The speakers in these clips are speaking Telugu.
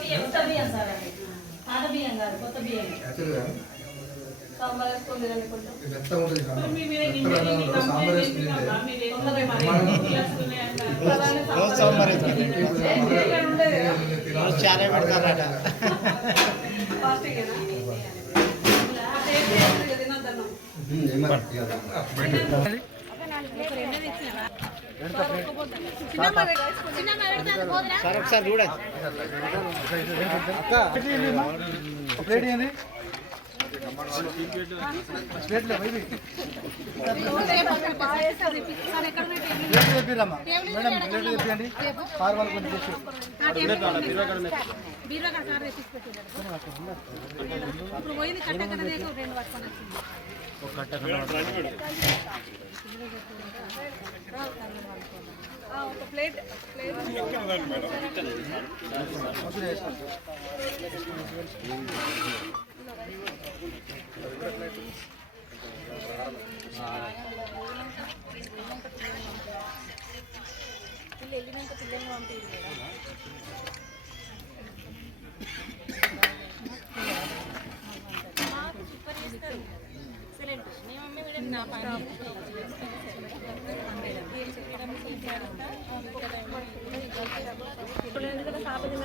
బియ్యం కొత్త బియ్యం సార్ అది పాత బియ్యం కాదు కొత్త బియ్యం. సాంబార్ తినండి కొంచెం. చాలా పెడతారట. తినొద్దన్నాం. సార్ ఒకసారి చూడండి. ఒక ప్లేట్ ప్లేట్ పిల్లలు వెళ్ళినాక పిల్లల్ని పంపించారు ఎక్సలెంట్ మీ మమ్మీ కూడా నా పని ఇప్పుడు ఎందుకంటే సాపది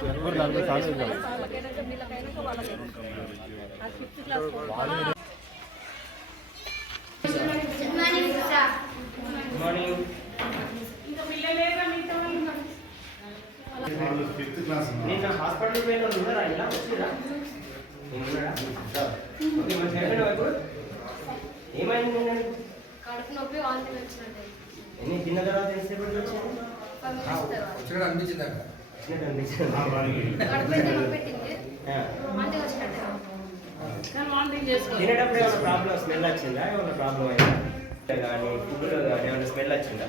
హాస్పిటల్ పోయిన వాళ్ళు ఉన్నారా ఇలా వచ్చిరా ఏమైంది? కడుపు నొప్పి వాంతి వచ్చినట్టు ఎన్ని తిన్న తర్వాత వచ్చింది. వచ్చినట్టు అనిపించింది అక్కడ వచ్చినట్టు అనిపించింది తినేటప్పుడు ఏమైనా ప్రాబ్లం స్మెల్ వచ్చిందా? ఏమైనా ప్రాబ్లం అయిందా? కానీ ఫుడ్లో కానీ ఏమైనా స్మెల్ వచ్చిందా?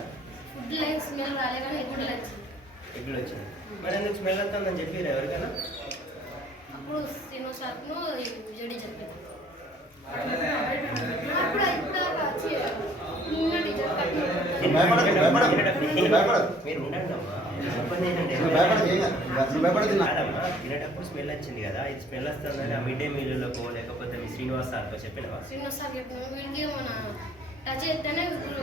ఎప్పుడు వచ్చింది? మరి ఎందుకు స్మెల్ వస్తుందని చెప్పారు ఎవరికైనా? అప్పుడు సినిమా జడి మీరు ఉండండి అమ్మా తినేటప్పుడు స్మెల్ వచ్చింది కదా ఇది స్మెల్ వస్తుందని ఆ మిడ్ డే మీల్లోకో లేకపోతే మీ శ్రీనివాస్ సార్తో చెప్పినవా? శ్రీనివాస్ సార్ చెప్పిన వీడికి మన టచ్ చేస్తేనే ఇప్పుడు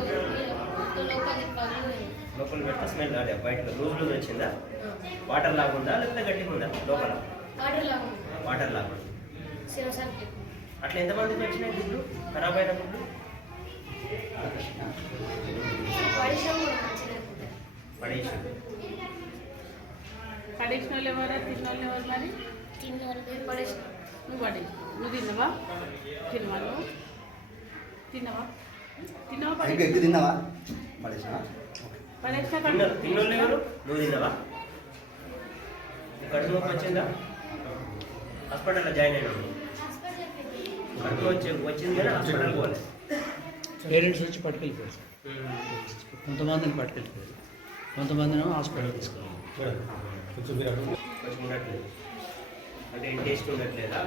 లోపలికి పగులు లోపల పెడితే స్మెల్ అదే బయట లూజ్ లూజ్ వచ్చిందా? వాటర్ లాగా ఉందా లేకపోతే గట్టిగా ఉందా లోపల? వాటర్ లాగా. వాటర్ లాగా అట్లా ఎంతమందికి వచ్చినాయి గుడ్లు? ఖరాబ్ అయిన గుడ్లు. పడేసి పడేసిన వాళ్ళు ఎవరా? తిన్న వాళ్ళు ఎవరు మరి? తిన్న పడేసిన నువ్వు పడే నువ్వు తిన్నావా? తిన్నావా? నువ్వు తిన్నావా తిన్నావా పడే తిన్నావా? పడేసిన? తిన్న తిన్నోళ్ళు ఎవరు? నువ్వు తిన్నావా? నీకు కడుపు నొప్పి వచ్చిందా? హాస్పిటల్లో జాయిన్ అయినావు? హాస్పిటల్ చెప్పింది కడుపు వచ్చి వచ్చింది కానీ హాస్పిటల్ పోలే. పేరెంట్స్ వచ్చి పట్టుకెళ్ళిపోయారు కొంతమందిని పట్టుకెళ్ళిపోయారు. కొంతమందిని హాస్పిటల్ తీసుకెళ్ళారు. కొంచెం ఉండట్లేదు అంటే టేస్ట్ ఉండట్లేదా?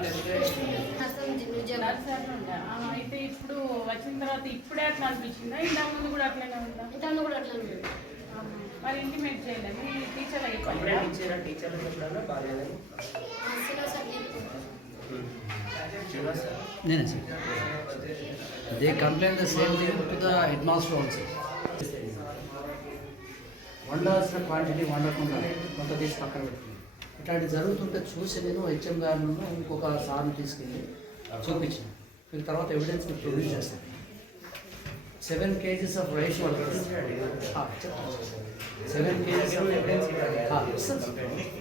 అయితే ఇప్పుడు వచ్చిన తర్వాత ఇప్పుడే అట్లా అనిపించిందా? ఇంతకు ముందు కూడా అట్లనే ఉందా? ఇంతలో కూడా అట్లా ఉంది. మరి ఇంటిమేట్ చేయలేదు మీ టీచర్ అయిపోయిందా కంప్లైంట్ ఇచ్చారా టీచర్లు ఎప్పుడన్నా నేనే sir they complaint the same thing to the head master also వండాల్సిన quantity వండకుండా కొంత తీసి పక్కన పెట్టుకుని ఇట్లాంటి జరుగుతుంటే చూసి నేను హెచ్ఎం గారిను ఇంకొక సార్ని తీసుకెళ్ళి చూపించాను. మీకు తర్వాత ఎవిడెన్స్ ప్రొడ్యూస్ చేస్తాను seven kgs of rice seven kgs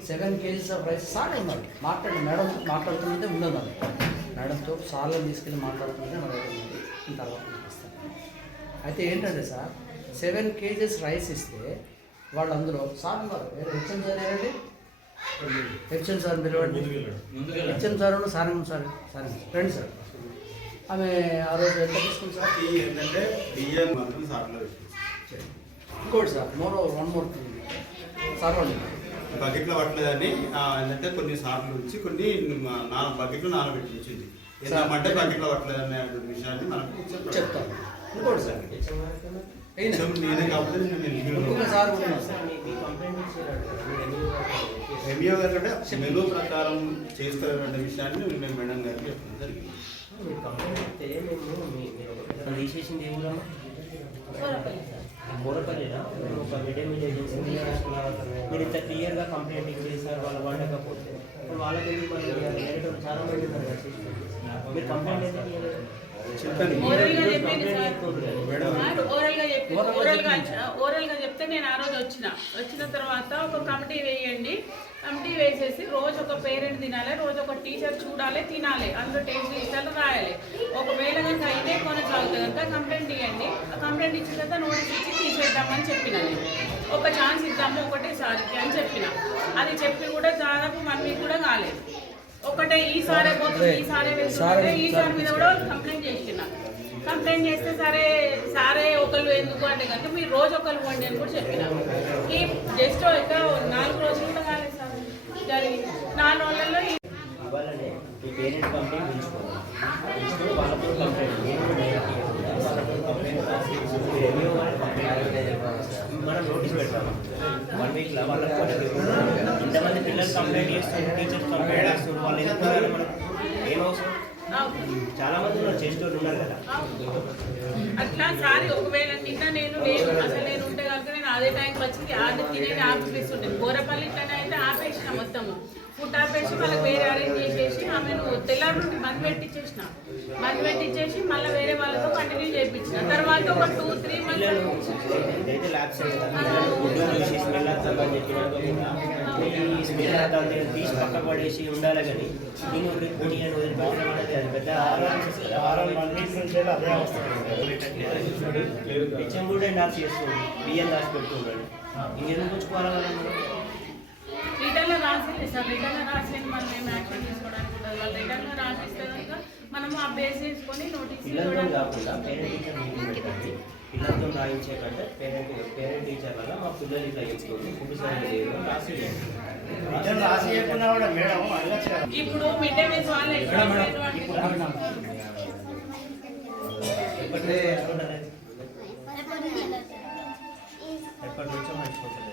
seven kgs of rice sir ఉన్నారు మాట్లాడి మేడం మాట్లాడుతుంటే ఉండదు అది మేడంతో సార్లు తీసుకెళ్ళి మాట్లాడుతుంటే నా దగ్గర ఉంది తర్వాత అయితే ఏంటంటే సార్ సెవెన్ కేజీస్ రైస్ ఇస్తే వాళ్ళు అందులో సార్ ఉన్నారు. హెచ్ఎం సార్ ఏంటండి హెచ్ఎం సార్ పిలవండి. HM sir sir sir sir రండి సార్. ఆమె ఆ రోజు ఎంత తీసుకుంది సార్? ఏంటంటే మాత్రం సార్లో ఇంకోటి sir more one more sir వాళ్ళు బకెట్లో పట్టలేదని ఏంటంటే కొన్ని సార్లు ఉంచి కొన్ని మా- నా బకెట్లో నానబెట్టి ఉంచింది ఏంటంటే బకెట్లో పట్టలేదనే విషయాన్ని మనకు చెప్తాను. ఇంకోటి సార్. ఎంఈఓ గారు. అంటే మెను ప్రకారం చేస్తారనే విషయాన్ని మేము మేడం గారికి చెప్పడం జరిగింది. మీరు కంప్లైంట్ ఇస్తే మేము మీ- మీరు ఒకటి తీసేసింది బోరపల్లినా ఒక మిడ్ డే మీల్ ఏజెన్సీ మీరు ఇంత క్లియర్గా కంప్లైంట్ ఇచ్చేసారు వాళ్ళు వండకపోతే. వాళ్ళకి చాలా మంది ఉన్నారు. మీరు కంప్లైంట్ ఎందుకు ఇవ్వలేదు? చెప్పాను ఓరల్గా చెప్పింది కంప్లైంట్ సార్ చేసుకోండి. మేడం ఓరల్గా చెప్పి ఓరల్గా ఓరల్గా చెప్పింది. ఓరల్గా చెప్తే నేను ఆ రోజు వచ్చిన. వచ్చిన తర్వాత ఒక కమిటీ వేయండి. కమిటీ వేసేసి రోజు ఒక పేరెంట్ తినాలి రోజు ఒక టీచర్ చూడాలి తినాలి. అందులో టేస్ట్ ఇష్టాలు రాయాలి. ఒకవేళ కనుక ఇదే కొనసాగుతుంది కనుక కంప్లైంట్ ఇవ్వండి. ఆ కంప్లైంట్ ఇచ్చిన తర్వాత నోటీస్ ఇచ్చి తీసేద్దామని చెప్పిన నేను. ఒక ఛాన్స్ ఇద్దాము ఒకటేసారికి అని చెప్పిన. అది చెప్పి కూడా దాదాపు వన్ వీక్ కూడా కాలేదు. ఒకటే ఈసారే పోతుంది ఈసారే వెళ్తుంటే ఈసారి మీద కూడా కంప్లైంట్ చేసిన. కంప్లైంట్ చేస్తే సరే సరే ఒకళ్ళు ఎందుకు అంటే కనుక మీరు రోజు ఒకళ్ళు పోండి అని కూడా చెప్పినాము ఈ జస్ట్ ఇక నాలుగు రోజులు కూడా కాలేదు సార్. జరిగింది నాలుగు రోజులలో వాళ్ళు మనం నోటీస్ పెడతాం. వన్ వీక్లో వాళ్ళకి ఇంతమంది పిల్లలు కంప్లైంట్ టీచర్స్ కంప్లైంట్ చేస్తున్నారు వాళ్ళు ఎందుకు ఏం అవసరం? చాలా మంది ఉన్నారు చేసేటోళ్ళు ఉన్నారు కదా. అట్లా సారి ఒకవేళ నిన్న నేను లేను అసలు నేను ఉంటే కనుక నేను అదే టైంకి వచ్చి అది తినేది ఆపిస్తుండే. గోరపల్లి ఇట్లనే అయితే ఆపేసిన మొత్తము. ఫుడ్ ఆపేసి వాళ్ళకి వేరే అరేంజ్ చేసేసి ఆమెను తెల్లారి నుండి బంద్ పెట్టించేసిన బంద్ పెట్టించేసి మళ్ళీ వేరే వాళ్ళతో కంటిన్యూ చేయించిన తర్వాత ఒక టూ త్రీ మంత్స్ తీసి పక్క పడేసి ఉండాలి కానీ దీని వదిలి అని వదిలిపెట్టడం అనేది అది పెద్ద హెచ్ఎం కూడా డాన్స్ చేస్తుంది బియ్యం దాచి పెడుతున్నాడు ఇంకెందుకు పుచ్చుకోవాలి రిటర్న్లో రాసింది సార్ రిటర్న్లో రాసి మనం ఏం యాక్షన్ తీసుకోవడానికి ఉండదు. వాళ్ళు రిటర్న్లో రాసిస్తే కనుక మనము ఆ బేస్ చేసుకొని నోటీస్ పిల్లలతో ఇవ్వడానికి కాకుండా పేరెంట్ టీచర్ మీటింగ్ పెట్టండి. పిల్లలతో రాయించే కంటే పేరెంట్ పేరెంట్ టీచర్ వల్ల మా పిల్లలు ఇట్లా ఫుడ్ రాసి ఇప్పుడు మిడ్ డే మీల్స్ వాళ్ళు ఎట్లా ఉండేది అంటే ఎప్పటి నుంచో మర్చిపోతలేదు మరి చెప్తారా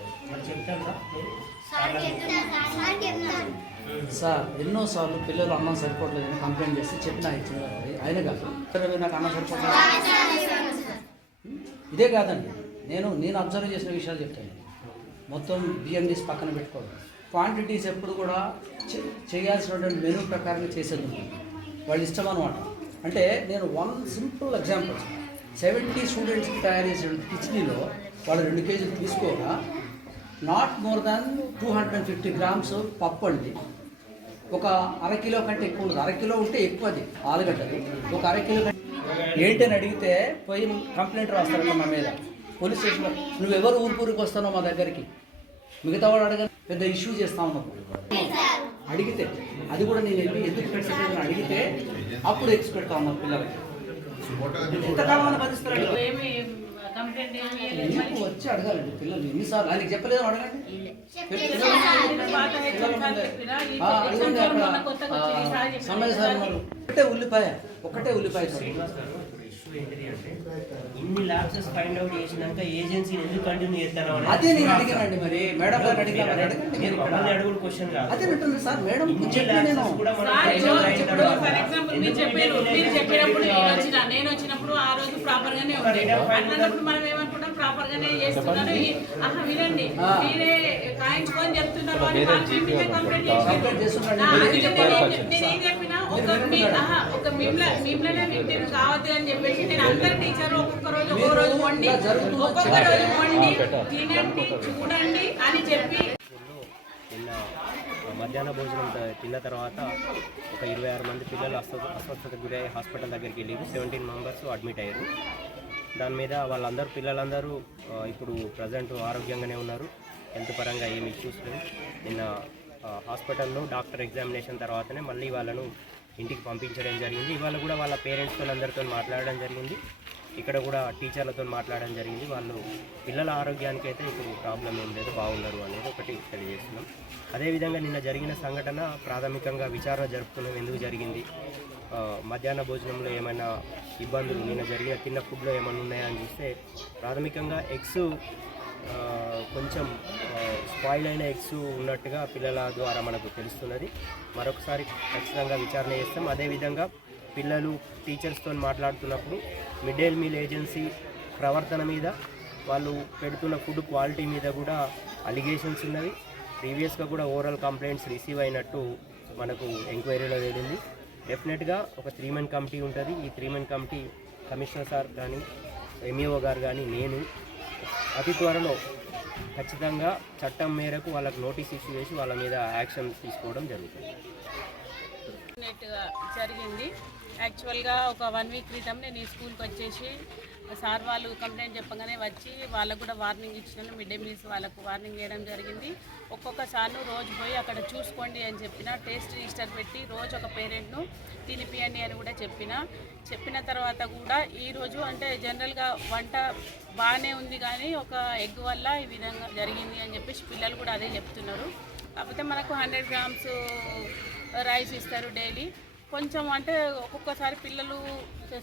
సార్ ఎన్నోసార్లు పిల్లలు అన్నం సరిపోవట్లేదని కంప్లైంట్ చేసి చెప్పిన ఇచ్చిన ఆయన కాదు. "సరే, నాకు అన్నం సరిపోవట్లేదు? ఇదే కాదండి. నేను నేను అబ్జర్వ్ చేసిన విషయాలు చెప్తాను. మొత్తం బియ్యం తీసి పక్కన పెట్టుకోవడం. క్వాంటిటీస్ ఎప్పుడు కూడా చే- చేయాల్సినటువంటి మెనూ ప్రకారంగా చేసేది వాళ్ళ ఇష్టం అనమాట అంటే నేను వన్ సింపుల్ ఎగ్జాంపుల్ సెవెంటీ స్టూడెంట్స్కి తయారు చేసిన కిచడీలో వాళ్ళు రెండు కేజీలు తీసుకోగా not more than two hundred and fifty grams పప్పు అండి ఒక అరకిలో కంటే ఎక్కువ ఉండదు. అరకిలో ఉంటే ఎక్కువ అది ఆలుగడ్డలు. ఒక అర కిలో కంటే అని అడిగితే పోయి కంప్లైంట్ రాస్తారట మా మీద. పోలీస్ స్టేషన్లో నువ్వెవరు ఊరికూరికి వస్తానో మా దగ్గరికి? మిగతా వాడు అడగ పెద్ద ఇష్యూ చేస్తా ఉన్నావు అడిగితే అది కూడా నేను వెళ్ళి ఎందుకు పెట్టాను అడిగితే అప్పుడు ఎక్స్ పెడతా ఉన్నాను పిల్లలకి ఎంతకాలం భరిస్తారండి? ఎందుకు వచ్చి అడగాలండి పిల్లలు. ఎన్నిసార్లు? ఆయనకి చెప్పలేదు అడగండి అడగండి అక్కడ. సమ్మయ్య సార్ ఉన్నారు ఒకటే ఉల్లిపాయ ఒకటే ఉల్లిపాయ సార్. ఇష్యూ ఏంటి అంటే ఇన్ని ల్యాబ్సెస్ ఫైండ్ అవుట్ చేసినాక ఏజెన్సీని ఎందుకు కంటిన్యూ చేస్తాను అదే నేను అడిగానండి మరి మేడం గారిని అడిగా మరి అడగండి మీరు. మమ్మల్ని అడుగుడు క్వశ్చన్ కాదు. అదే అంటుంది సార్ మేడం నేను కూడా మనం ఫర్ ఎగ్జాంపుల్ మీరు చెప్పారు మీరు చెప్పినప్పుడు నేను? వచ్చిన నేను వచ్చినప్పుడు ఆ రోజు ప్రాపర్ గానే ఉంది. అట్లన్నప్పుడు మనం ఏమనుకుంటాం? ప్రాపర్ గానే చేస్తున్నారు ఆహా వినండి. మీరే కాయించుకొని చెప్తున్నారు అని వాళ్ళు కంప్లైంట్? చెప్- నేను ఏం చెప్పినా ఒక ఒక మిమ్ల మిమ్మల్నే విక్టిమ్ కావద్దు అని చెప్పేసి నేను అందరు టీచర్ ఒక్కొక్క రోజు ఒక్కొక్క రోజు వండి ఒక్కొక్క రోజు వండి తినండి చూడండి అని చెప్పి మధ్యాహ్న భోజనం తిన్న తర్వాత ఒక ఇరవై ఆరు మంది పిల్లలు అస్వస్థ అస్వస్థత గురై హాస్పిటల్ దగ్గరికి వెళ్ళారు. సెవెంటీన్ మెంబర్స్ అడ్మిట్ అయ్యారు. దాని మీద వాళ్ళందరూ పిల్లలందరూ ఇప్పుడు ప్రజెంట్ ఆరోగ్యంగానే ఉన్నారు. హెల్త్ పరంగా ఏమి ఇష్యూస్ లేవు. నిన్న హాస్పిటల్లో డాక్టర్ ఎగ్జామినేషన్ తర్వాతనే మళ్ళీ వాళ్ళను ఇంటికి పంపించడం జరిగింది. ఇవాళ కూడా వాళ్ళ పేరెంట్స్తో అందరితో మాట్లాడడం జరిగింది. ఇక్కడ కూడా టీచర్లతో మాట్లాడడం జరిగింది. వాళ్ళు పిల్లల ఆరోగ్యానికి అయితే ఇప్పుడు ప్రాబ్లం ఏం లేదు బాగున్నారు అనేది ఒకటి తెలియజేస్తున్నాం. అదేవిధంగా నిన్న జరిగిన సంఘటన ప్రాథమికంగా విచారణ జరుపుతున్నాం. ఎందుకు జరిగింది? మధ్యాహ్న భోజనంలో ఏమైనా ఇబ్బందులు నిన్న జరిగిన తిన్న ఫుడ్లో ఏమైనా ఉన్నాయా అని చూస్తే ప్రాథమికంగా ఎగ్స్ కొంచెం స్పాయిల్ అయిన ఎగ్స్ ఉన్నట్టుగా పిల్లల ద్వారా మనకు తెలుస్తున్నది. మరొకసారి ఖచ్చితంగా విచారణ చేస్తాం. అదేవిధంగా పిల్లలు టీచర్స్తో మాట్లాడుతున్నప్పుడు మిడ్ డే మీల్ ఏజెన్సీ ప్రవర్తన మీద వాళ్ళు పెడుతున్న ఫుడ్ క్వాలిటీ మీద కూడా అలిగేషన్స్ ఉన్నవి. ప్రీవియస్గా కూడా ఓవరాల్ కంప్లైంట్స్ రిసీవ్ అయినట్టు మనకు ఎంక్వైరీలో తేలింది. డెఫినెట్గా ఒక త్రీ మెన్ కమిటీ ఉంటుంది. ఈ three men committee commissioner sir కానీ ఎంఈఓ గారు కానీ నేను అతి త్వరలో ఖచ్చితంగా చట్టం మేరకు వాళ్ళకు నోటీస్ ఇష్యూ చేసి వాళ్ళ మీద యాక్షన్ తీసుకోవడం జరుగుతుంది. జరిగింది. యాక్చువల్గా ఒక వన్ వీక్ క్రితం నేను ఈ స్కూల్కి వచ్చేసి సార్ వాళ్ళు కంప్లైంట్ చెప్పగానే వచ్చి వాళ్ళకు కూడా వార్నింగ్ ఇచ్చినాను. మిడ్ డే మీల్స్ వాళ్ళకు వార్నింగ్ చేయడం జరిగింది. ఒక్కొక్కసారి రోజు పోయి అక్కడ చూసుకోండి అని చెప్పిన టేస్ట్ రిజిస్టర్ పెట్టి రోజు ఒక పేరెంట్ను తినిపియండి అని కూడా చెప్పిన. చెప్పిన తర్వాత కూడా ఈరోజు అంటే జనరల్గా వంట బాగానే ఉంది కానీ ఒక ఎగ్ వల్ల ఈ విధంగా జరిగింది అని చెప్పేసి పిల్లలు కూడా అదే చెప్తున్నారు. కాకపోతే మనకు హండ్రెడ్ గ్రామ్స్ రైస్ ఇస్తారు డైలీ. కొంచెం అంటే ఒక్కొక్కసారి పిల్లలు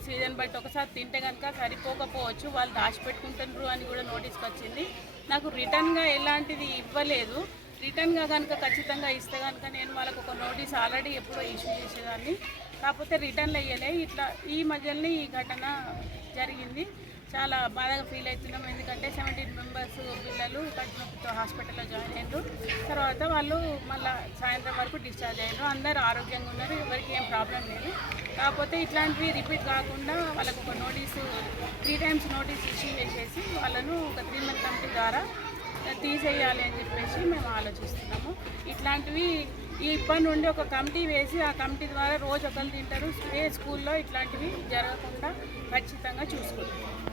సీజన్ బట్టి ఒకసారి తింటే కనుక సరిపోకపోవచ్చు వాళ్ళు దాచిపెట్టుకుంటున్నారు అని కూడా నోటీస్కి వచ్చింది. నాకు రిటర్న్గా ఎలాంటిది ఇవ్వలేదు. రిటర్న్గా కనుక ఖచ్చితంగా ఇస్తే కనుక నేను వాళ్ళకు ఒక నోటీస్ ఆల్రెడీ ఎప్పుడో ఇష్యూ చేసేదాన్ని. కాకపోతే రిటర్న్లు అయ్యలే ఇట్లా ఈ మధ్యలోనే ఈ ఘటన జరిగింది. చాలా బాధగా ఫీల్ అవుతున్నాం. ఎందుకంటే సెవెంటీన్ మెంబర్స్ పిల్లలు కడుపు హాస్పిటల్లో జాయిన్ అయ్యారు తర్వాత వాళ్ళు మళ్ళీ సాయంత్రం వరకు డిశ్చార్జ్ అయ్యారు అందరూ ఆరోగ్యంగా ఉన్నారు. ఎవరికి ఏం ప్రాబ్లం లేదు. కాకపోతే ఇట్లాంటివి రిపీట్ కాకుండా వాళ్ళకు ఒక notice three times notice issue చేసేసి వాళ్ళను ఒక త్రీ మంత్ కమిటీ ద్వారా తీసేయాలి అని చెప్పేసి మేము ఆలోచిస్తున్నాము. ఇట్లాంటివి ఈ ఇబ్బంది నుండి ఒక కమిటీ వేసి ఆ కమిటీ ద్వారా రోజు ఒకరు తింటారు. ఏ స్కూల్లో ఇట్లాంటివి జరగకుండా ఖచ్చితంగా చూసుకుంటాం.